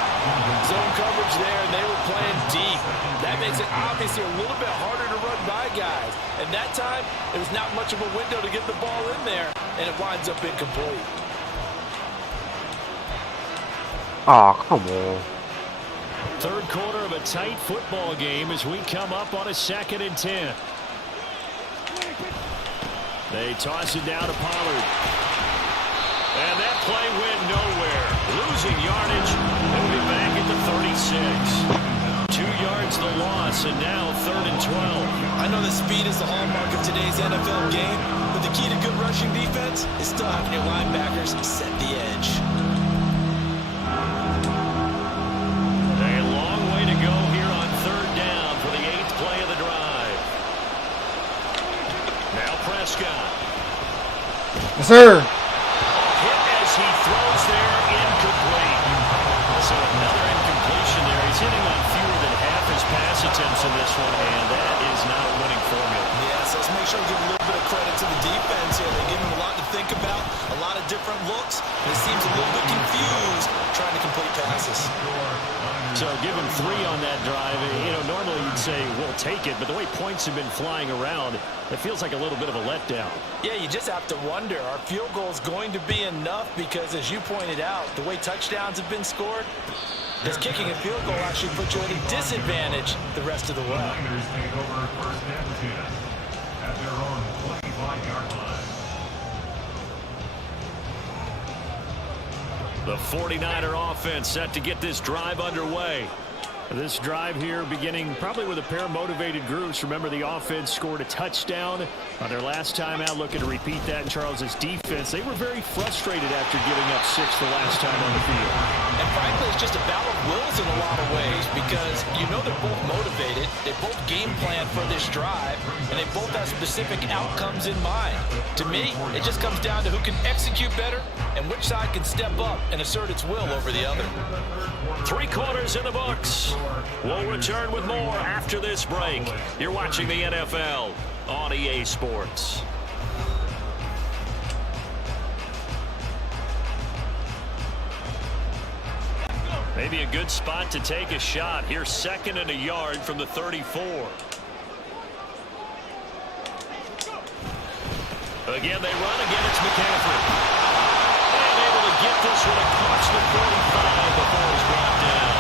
Zone coverage there, and they were playing deep. That makes it obviously a little bit harder to run by guys. And that time, there was not much of a window to get the ball in there, and it winds up incomplete. Oh, come on. 3rd quarter of a tight football game as we come up on a 2nd and 10. They toss it down to Pollard. And that play went nowhere. Losing yardage. They'll be back at the 36. 2 yards the loss, and now 3rd and 12. I know that speed is the hallmark of today's NFL game, but the key to good rushing defense is still having your linebackers set the edge. Yes, sir. Hit as he throws there, incomplete. So another incompletion there. He's hitting on fewer than half his pass attempts in this one, and that is not a winning formula. Yeah, so let's make sure we give a little bit of credit to the defense here. They give him a lot to think about, a lot of different looks, and he seems a little bit confused trying to complete passes. So give him 3 on that drive. You know, normally you'd say, we'll take it, but the way points have been flying around, it feels like a little bit of a letdown. Yeah, you just have to wonder, are field goals going to be enough? Because as you pointed out, the way touchdowns have been scored, does kicking a field goal actually put you at a disadvantage the rest of the way? Niners take over 1st and 10 at their own 25-yard line. The 49er offense set to get this drive underway. This drive here beginning probably with a pair of motivated groups. Remember, the offense scored a touchdown on their last time out. Looking to repeat that in Charles's defense. They were very frustrated after giving up 6 the last time on the field. And frankly, it's just a battle of wills in a lot of ways, because you know they're both motivated. They both game plan for this drive, and they both have specific outcomes in mind. To me, it just comes down to who can execute better and which side can step up and assert its will over the other. 3 quarters in the books. We'll return with more after this break. You're watching the NFL on EA Sports. Maybe a good spot to take a shot. Here's 2nd and a yard from the 34. Again, they run. Again, it's McCaffrey. And able to get this one across the 45 before he's brought down.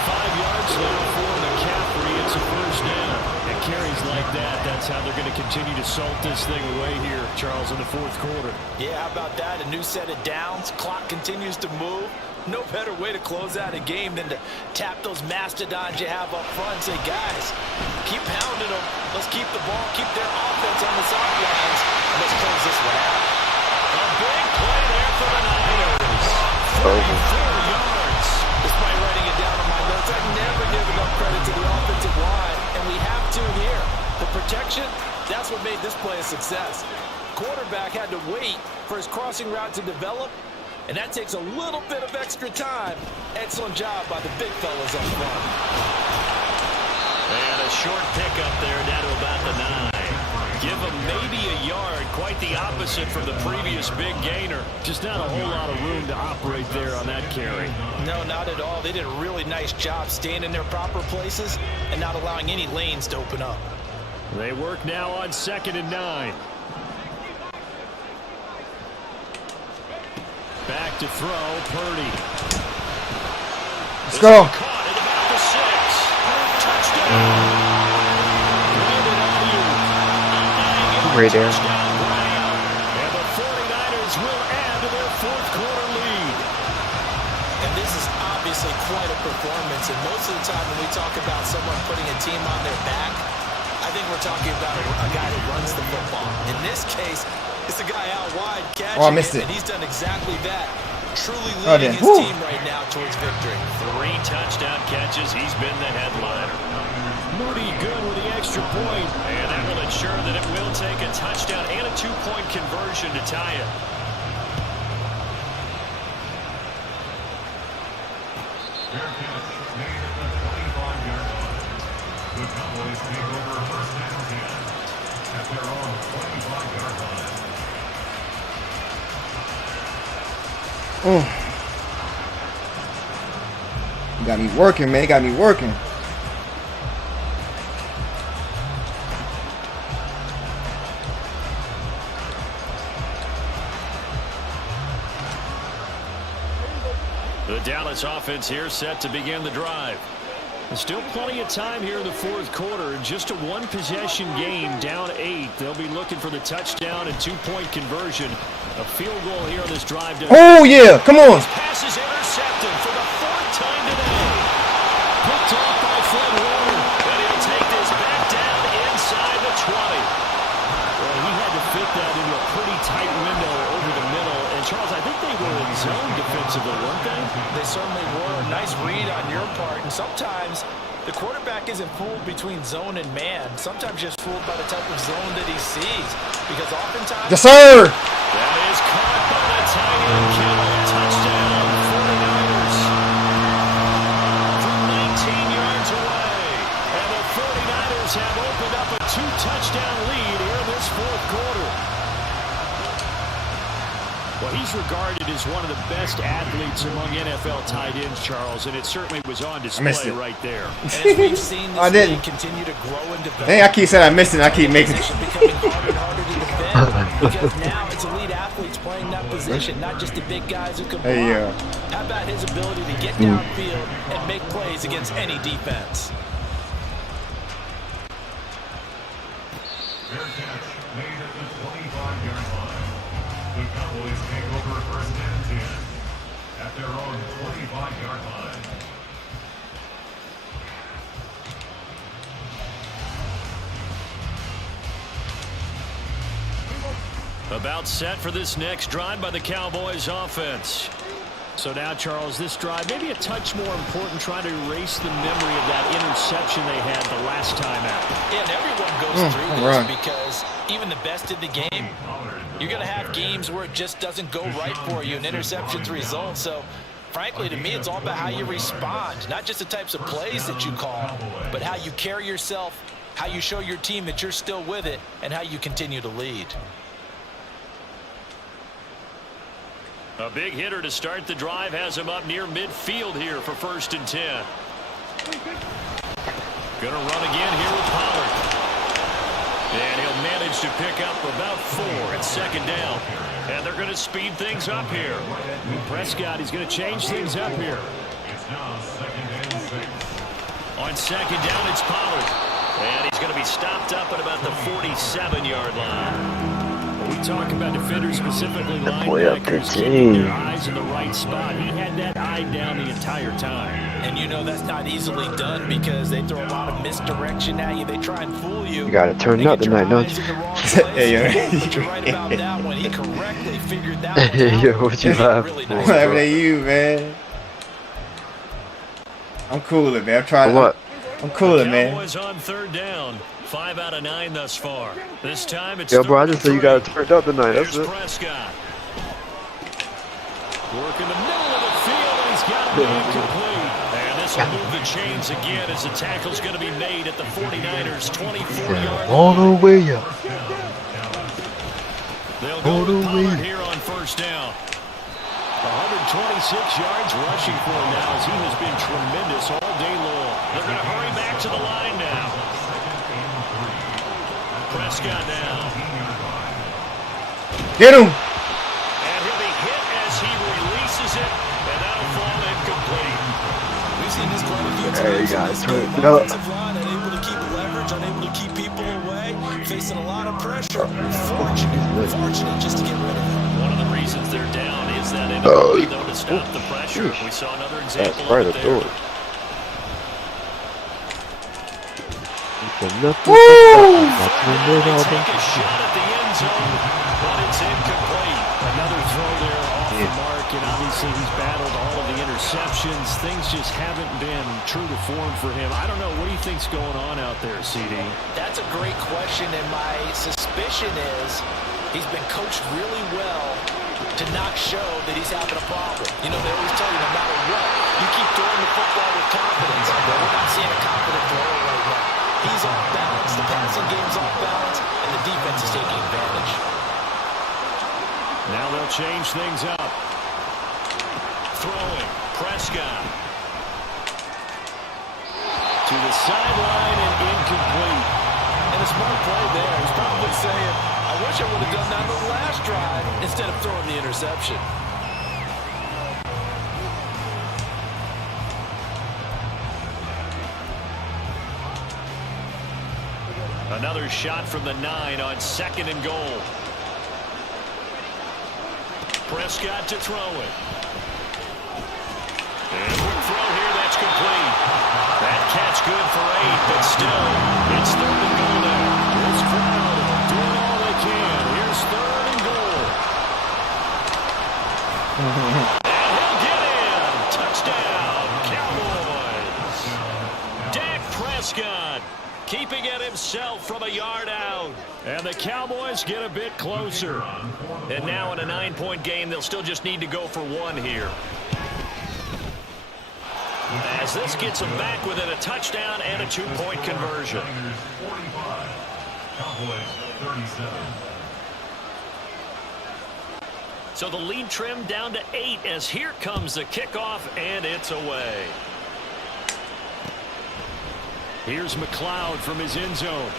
75 yards now for McCaffrey. It's a first down. And carries like that, that's how they're going to continue to salt this thing away here, Charles, in the 4th quarter. Yeah, how about that? A new set of downs. Clock continues to move. No better way to close out a game than to tap those mastodons you have up front and say, guys, keep pounding them. Let's keep the ball, keep their offense on the sidelines, and let's close this one out. A big play there for the Niners. 44 yards. Despite writing it down on my notes, I never give enough credit to the offensive line, and we have to here. The protection, that's what made this play a success. Quarterback had to wait for his crossing route to develop, and that takes a little bit of extra time. Excellent job by the big fellas up front. And a short pickup there down to about the 9. Give him maybe a yard. Quite the opposite from the previous big gainer. Just not a whole lot of room to operate there on that carry. No, not at all. They did a really nice job staying in their proper places and not allowing any lanes to open up. They work now on 2nd and 9. Back to throw, Purdy. Let's go. Caught at about the 6. Touchdown. Right there. And the 49ers will add to their 4th quarter lead. And this is obviously quite a performance. And most of the time when we talk about someone putting a team on their back, I think we're talking about a guy who runs the football. In this case, it's the guy out wide catching I missed it. and he's done exactly that. Truly leading his team right now towards victory. 3 touchdown catches. He's been the headliner. Moody good with the extra point. And that will ensure that it will take a touchdown and a 2-point conversion to tie it. Fair catch made at the 25-yard line. The Cowboys take over 1st and 10 at their own 25-yard line. Got me working, man. Got me working. The Dallas offense here set to begin the drive. There's still plenty of time here in the 4th quarter. Just a 1-possession game, down 8. They'll be looking for the touchdown and 2-point conversion. A field goal here on this drive. Oh, yeah. Come on. This pass is intercepted for the 4th time today. Picked off by Fred Warner. And he'll take this back down inside the 20. Well, he had to fit that into a pretty tight window over the middle. And, Charles, I think they were in zone defensively, weren't they? They certainly were. Nice read on your part. And sometimes the quarterback isn't fooled between zone and man. Sometimes just fooled by the type of zone that he sees. Because oftentimes... Yes, sir. That is caught by the tight end Kittle. Touchdown, 49ers. From 19 yards away. And the 49ers have opened up a 2-touchdown lead here in this 4th quarter. Well, he's regarded as one of the best athletes among NFL tight ends, Charles, and it certainly was on display right there. And as we've seen this I didn't. league continue to grow and develop. Hey, I keep saying I missed it. I keep making it. Becoming harder and harder to defend because now it's elite athletes playing that position, not just the big guys who can block. Hey, How about his ability to get downfield and make plays against any defense? Fair catch made at the 25-yard line. The Cowboys take over 1st and 10 at their own 25-yard line. About set for this next drive by the Cowboys offense. So now, Charles, this drive maybe a touch more important, trying to erase the memory of that interception they had the last time out. Yeah, and everyone goes through this because even the best in the game You're going to have games where it just doesn't go right for you and interceptions result. So, frankly, to me, it's all about how you respond, not just the types of plays that you call, but how you carry yourself, how you show your team that you're still with it, and how you continue to lead. A big hitter to start the drive has him up near midfield here for 1st and 10. Gonna run again here with Pollard. And he'll manage to pick up about 4 at 2nd down. And they're going to speed things up here. Prescott, he's going to change things up here. It's now 2nd and 6. On 2nd down, it's Pollard. And he's going to be stopped up at about the 47-yard line. When we talk about defenders, specifically linebackers, keeping their eyes in the right spot. He had that eye down the entire time. And you know that's not easily done because they throw a lot of misdirection at you. They try and fool you. You gotta turn up tonight, don't you? Hey, But you're right about that one. He correctly figured that one out. Yo, what you laugh Really for? nice. Whatever they you, man. I'm cooling, man. I'm trying. What? I'm cooling, man. Cowboys on 3rd down. 5 out of 9 thus far. This time it's Yo, bro, I just said you 3rd gotta and 3. turn up tonight. That's Here's it. Prescott. Work in the middle of the field, and he's got to be incomplete. And this will move the chains again as the tackle's going to be made at the 49ers' 24-yard All line. the way up. They'll go all the with Pollard way. here on 1st down. 126 yards rushing for him now as he has been tremendous all day long. They're going to hurry back to the line now. Prescott now. Get him. And he'll be hit as he releases it, and that'll fall incomplete. We've seen this quite a few Hey, you times gotta in this turn game. it up. Offensive line unable to keep leverage, unable to keep people away, facing a lot of pressure. Fortunate just to get rid of it. One of the reasons they're down is that inability, though, to stop the pressure. We saw another example That's right, of I it threw there. it. Nothing. I turned it They all take back. a shot at the end zone, but it's incomplete. Another throw there off the mark, and obviously he's battled all of the interceptions. Things just haven't been true to form for him. I don't know. What do you think's going on out there, CD? That's a great question, and my suspicion is he's been coached really well to not show that he's having a problem. You know, they always tell you no matter what, you keep throwing the football with confidence. But we're not seeing a confident thrower right now. He's off balance, the passing game's off balance, and the defense is taking advantage. Now they'll change things up. Throwing. Prescott. To the sideline and incomplete. And a smart play there. He's probably saying, I wish I would have done that on the last drive instead of throwing the interception. Another shot from the 9 on 2nd and goal. Prescott to throw it. And a quick throw here, that's complete. That catch good for 8, but still, it's 3rd and goal now. This crowd doing all they can. Here's 3rd and goal. And he'll get in. Touchdown, Cowboys. Dak Prescott keeping it himself from a yard out. And the Cowboys get a bit closer. And now in a 9-point game, they'll still just need to go for 1 here. As this gets them back within a touchdown and a 2-point conversion. 45. Cowboys 37. So the lead trimmed down to 8 as here comes the kickoff, and it's away. Here's McLeod from his end zone.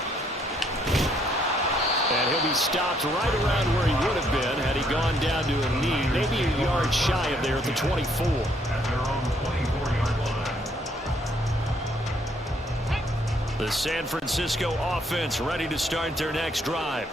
And he'll be stopped right around where he would have been had he gone down to a knee, maybe a yard shy of there at the 24. At their own 24-yard line. The San Francisco offense ready to start their next drive.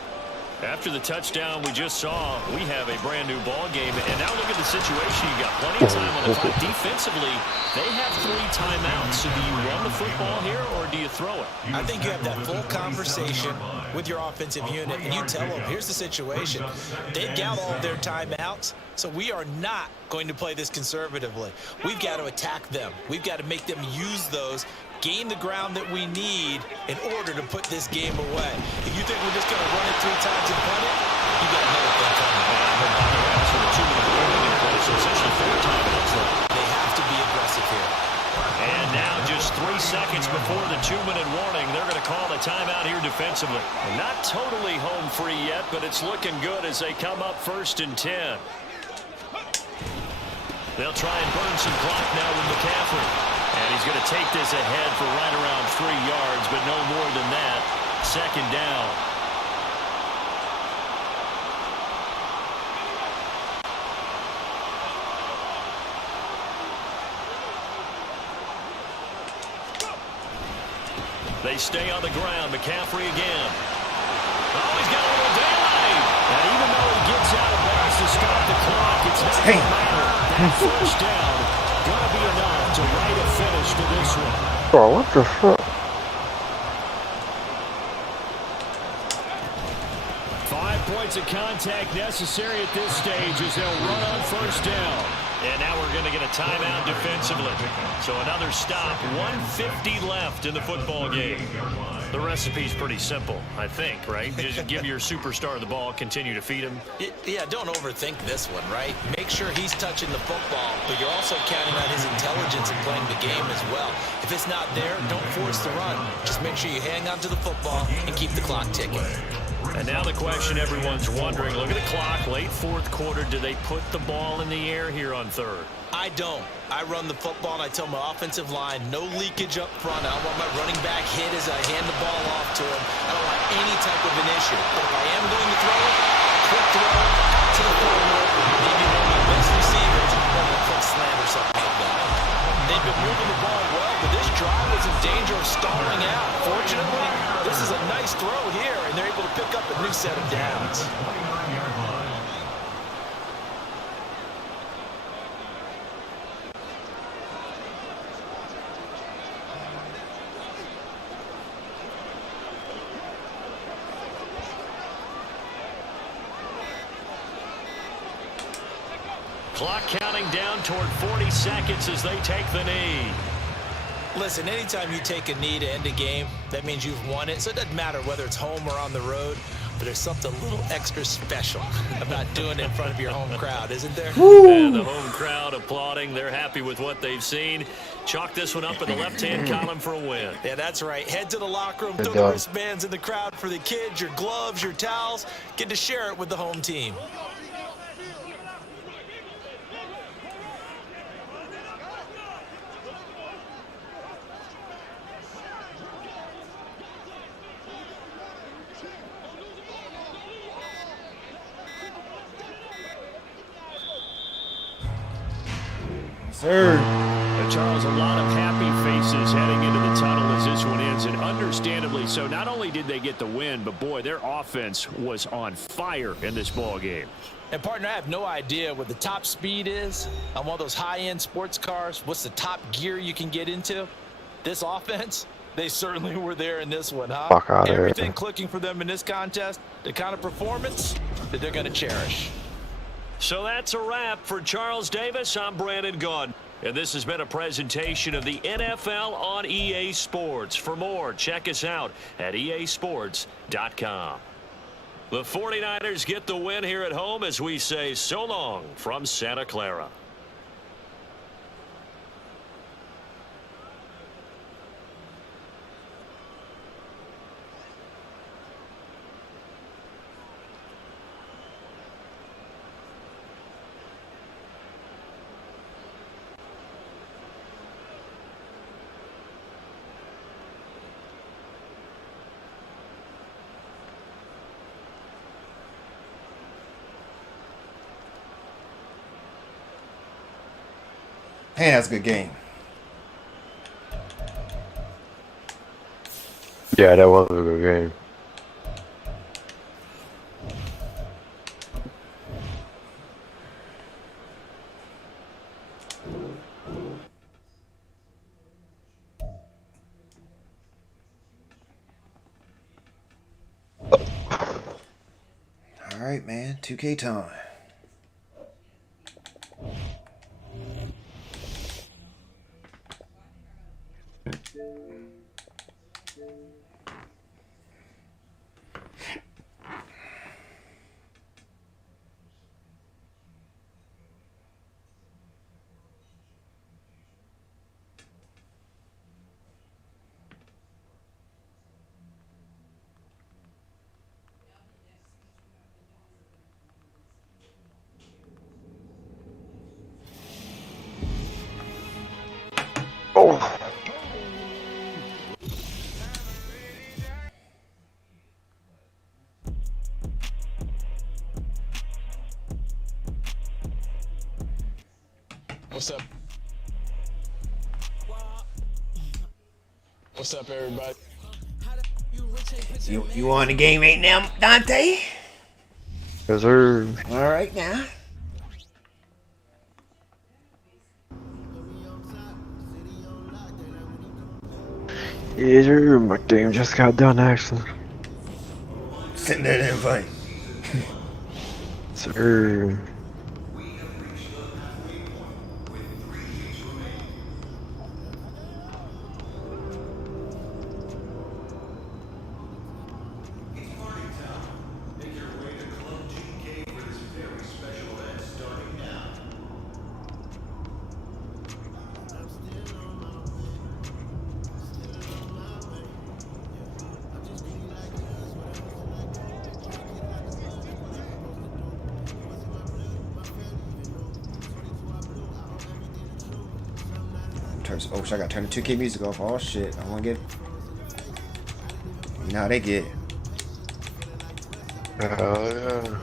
After the touchdown we just saw, we have a brand new ball game. And now look at the situation. You got plenty of time on the clock. Defensively, they have 3 timeouts. So do you run the football here or do you throw it? I think you have that full conversation with your offensive unit, and you tell them, here's the situation. They've got all of their timeouts, so we are not going to play this conservatively. We've got to attack them. We've got to make them use those, gain the ground that we need in order to put this game away. If you think we're just going to run it 3 times and punt it, you got another before the 2-minute warning. They're going to call a timeout here defensively. And not totally home free yet, but it's looking good as they come up 1st and 10. They'll try and burn some clock now with McCaffrey. And he's going to take this ahead for right around 3 yards, but no more than that. 2nd down. They stay on the ground. McCaffrey again. Oh, he's got a little daylight. And even though he gets out of bounds to stop the clock, it's not going to matter. That 1st down going to be enough to write a finish to this one. Bro, what the fuck? 5 points of contact necessary at this stage as they'll run on 1st down. And now we're going to get a timeout defensively. So another stop, 1:50 left in the football game. The recipe's pretty simple, I think, right? Just give your superstar the ball, continue to feed him. Yeah, don't overthink this one, right? Make sure he's touching the football, but you're also counting on his intelligence in playing the game as well. If it's not there, don't force the run. Just make sure you hang on to the football and keep the clock ticking. And now the question everyone's wondering, look at the clock, late 4th quarter, do they put the ball in the air here on 3rd? I don't. I run the football and I tell my offensive line, no leakage up front. I don't want my running back hit as I hand the ball off to him. I don't want any type of an issue. But if I am going to throw it, quick throw to the forward, maybe one of my best receivers, or a quick slant or something like that. They've been moving the ball well, but this drive was in danger of stalling out. Fortunately, this is a nice throw here, and they're able to pick up a new set of downs. Clock counting down toward 40 seconds as they take the knee. Listen, anytime you take a knee to end a game, that means you've won it. So it doesn't matter whether it's home or on the road, but there's something a little extra special about doing it in front of your home crowd, isn't there? And the home crowd applauding. They're happy with what they've seen. Chalk this one up in the left-hand column for a win. Yeah, that's right. Head to the locker room, throw job. the wristbands in the crowd for the kids, your gloves, your towels. Get to share it with the home team. Sir. Charles, a lot of happy faces heading into the tunnel as this one ends, and understandably so. Not only did they get the win, but boy, their offense was on fire in this ball game. And partner, I have no idea what the top speed is on one of those high-end sports cars. What's the top gear you can get into? This offense, they certainly were there in this one, huh? Fuck outta here. Everything clicking for them in this contest, the kind of performance that they're going to cherish. So that's a wrap for Charles Davis. I'm Brandon Gaudin. And this has been a presentation of the NFL on EA Sports. For more, check us out at easports.com. The 49ers get the win here at home as we say so long from Santa Clara. Hey, that's a good game. Yeah, that was a good game. All right, man. 2K time. What's up? What's up, everybody? You on the game right now, Dante? Yes, sir. All right now. Yes, sir. My game just got done, actually. Send that invite. Sir. Oh shit, I gotta turn the 2K music off. Oh shit, I wanna get. You know how they get. Yeah.